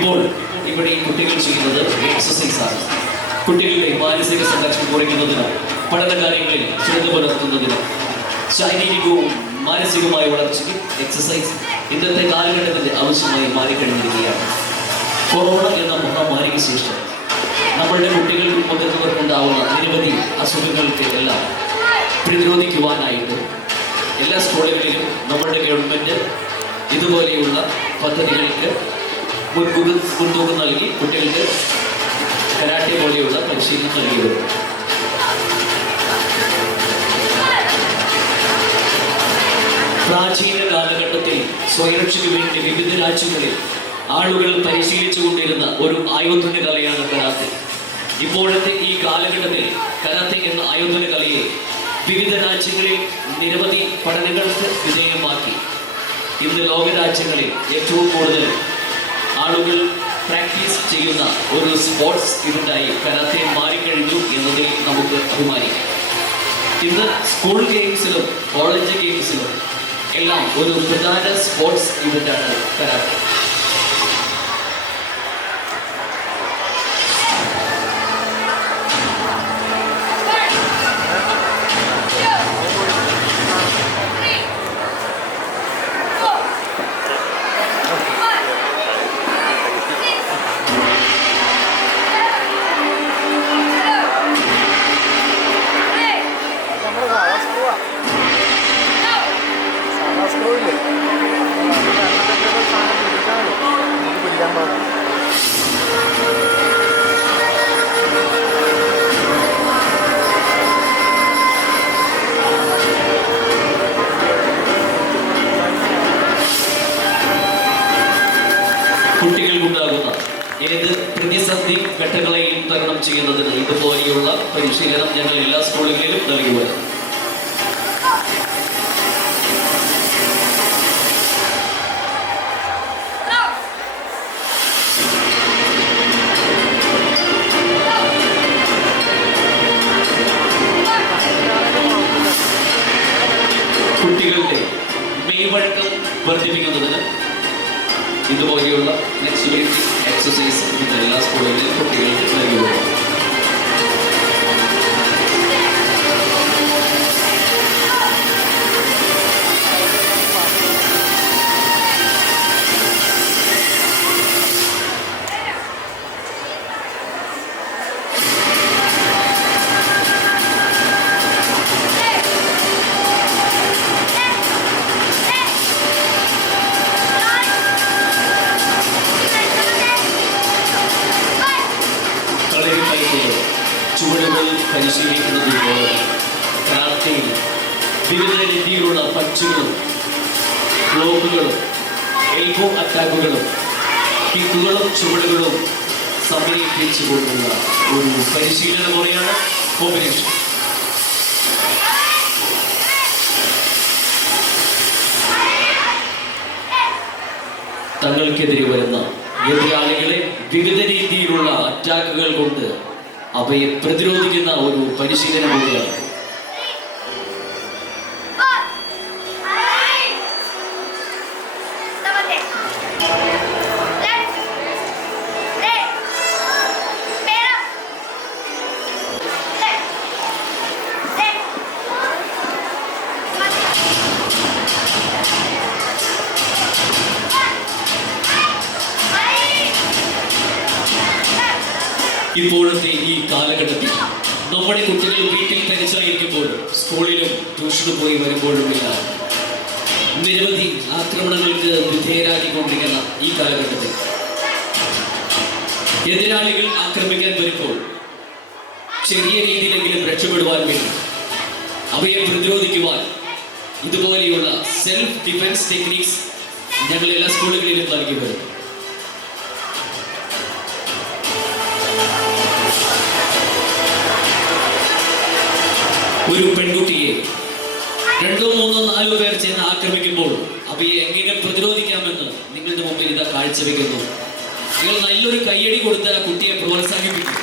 ഇപ്പോൾ ഇവിടെ ഈ കുട്ടികൾ ചെയ്യുന്നത് എക്സസൈസ് ആണ്. കുട്ടികളുടെ മാനസിക സംഘർഷം കുറയ്ക്കുന്നതിന്, പഠന കാര്യങ്ങളിൽ ശ്രദ്ധ പുലർത്തുന്നതിന്, ശാരീരികവും മാനസികമായ വളർച്ചയ്ക്ക് എക്സസൈസ് ഇന്നത്തെ കാലഘട്ടത്തിന്റെ ആവശ്യമായി മാറിക്കഴിഞ്ഞിരിക്കുകയാണ്. കൊറോണ എന്ന മഹാമാരിക്ക് ശേഷം നമ്മളുടെ കുട്ടികൾക്കും മുതിർന്നവർക്കുണ്ടാവുന്ന നിരവധി അസുഖങ്ങൾക്ക് എല്ലാം പ്രതിരോധിക്കുവാനായിട്ട് എല്ലാ സ്കൂളുകളിലും നമ്മളുടെ ഗവൺമെൻറ് ഇതുപോലെയുള്ള പദ്ധതികൾക്ക് മുൻതൂക്കം നൽകി കുട്ടികൾക്ക് കരാട്ടെ പോലെയുള്ള പരിശീലനം നൽകി വരുന്നു. പ്രാചീന കാലഘട്ടത്തിൽ സ്വയരക്ഷയ്ക്ക് വേണ്ടി വിവിധ രാജ്യങ്ങളിൽ ആളുകൾ പരിശീലിച്ചുകൊണ്ടിരുന്ന ഒരു ആയോധന കലയാണ് കരാത്തെ. ഇപ്പോഴത്തെ ഈ കാലഘട്ടത്തിൽ കരാത്തെ എന്ന ആയോധന കലയെ വിവിധ രാജ്യങ്ങളിൽ നിരവധി പഠനങ്ങൾക്ക് വിധേയമാക്കി ഇന്ന് ലോകരാജ്യങ്ങളിൽ ഏറ്റവും കൂടുതൽ ആളുകൾ പ്രാക്ടീസ് ചെയ്യുന്ന ഒരു സ്പോർട്സ് ഇവന്റായി കരാത്തെ മാറിക്കഴിഞ്ഞു എന്നതിൽ നമുക്ക് അഭിമാനിക്കാം. ഇന്ന് സ്കൂൾ ഗെയിംസിലും കോളേജ് ഗെയിംസിലും എല്ലാം ഒരു പ്രധാന സ്പോർട്സ് ഇവന്റാണ് കരാട്ടെ. കുട്ടികൾക്കുണ്ടാകുന്ന ഏത് പ്രതിസന്ധി ഘട്ടങ്ങളെയും തരണം ചെയ്യുന്നതിന് ഇതുപോലെയുള്ള പരിശീലനം ഞങ്ങൾ എല്ലാ സ്കൂളുകളിലും നൽകി വരുന്നു. കുട്ടികളുടെ മെയ്വഴക്കം വർദ്ധിപ്പിക്കുന്നതിന് ഇതുപോലെയുള്ള ഫ്ലെക്സിബിലിറ്റി എക്സസൈസ് എല്ലാ സ്കൂളുകളിലും കുട്ടികൾക്ക് നൽകി വരുന്നു. ചുവടുകൾ പരിശീലിക്കുന്നതിലൂടെ കരാട്ടയിൽ വിവിധ രീതിയിലുള്ള പഞ്ചുകളും ബ്ലോക്കുകളും എൽബോ അറ്റാക്കുകളും കിക്കുകളും ചുവടുകളും സമന്വയിപ്പിച്ചു കൊണ്ടുള്ള ഒരു പരിശീലന മുറയാണ് കോമ്പിനേഷൻ. തങ്ങൾക്കെതിരെ വരുന്ന എതിരാളികളെ വിവിധ രീതിയിലുള്ള അറ്റാക്കുകൾ കൊണ്ട് അവയെ പ്രതിരോധിക്കുന്ന ഒരു പരിശീലന കൂടിയാണ്. ഇപ്പോഴത്തെ ഈ കാലഘട്ടത്തിൽ നമ്മുടെ കുട്ടികൾ വീട്ടിൽ തനിച്ചായിരിക്കുമ്പോഴും സ്കൂളിലും ട്യൂഷന് പോയി വരുമ്പോഴുമില്ല നിരവധി ആക്രമണങ്ങൾക്ക് വിധേയരാക്കിക്കൊണ്ടിരിക്കുന്ന ഈ കാലഘട്ടത്തിൽ എതിരാളികൾ ആക്രമിക്കാൻ വരുമ്പോൾ ചെറിയ രീതിയിലെങ്കിലും രക്ഷപ്പെടുവാൻ വേണ്ടി അവയെ പ്രതിരോധിക്കുവാൻ ഇതുപോലെയുള്ള സെൽഫ് ഡിഫൻസ് ടെക്നിക്സ് ഞങ്ങൾ എല്ലാ സ്കൂളുകളിലും നൽകി വരുന്നു. ഒരു പെൺകുട്ടിയെ 2, 3, 4 പേർ ചേർന്ന് ആക്രമിക്കുമ്പോൾ അവയെ എങ്ങനെ പ്രതിരോധിക്കാമെന്ന് നിങ്ങളുടെ മുമ്പിൽ ഇതാ കാഴ്ചവെക്കുന്നു. നിങ്ങൾ നല്ലൊരു കയ്യടി കൊടുത്ത് ആ കുട്ടിയെ പ്രോത്സാഹിപ്പിക്കും.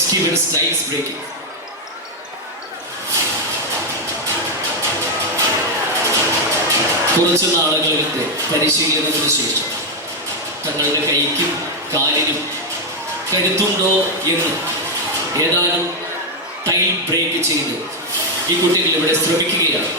Next event styles breaking. കുറച്ച് നാളുകളുടെ പരിശീലനത്തിന് ശേഷം തങ്ങളുടെ കൈക്കും കാലിനും കരുത്തുണ്ടോ എന്ന് ഏതാനും ടൈൽ ബ്രേക്ക് ചെയ്ത് ഈ കുട്ടികൾ ഇവിടെ ശ്രമിക്കുകയാണ്.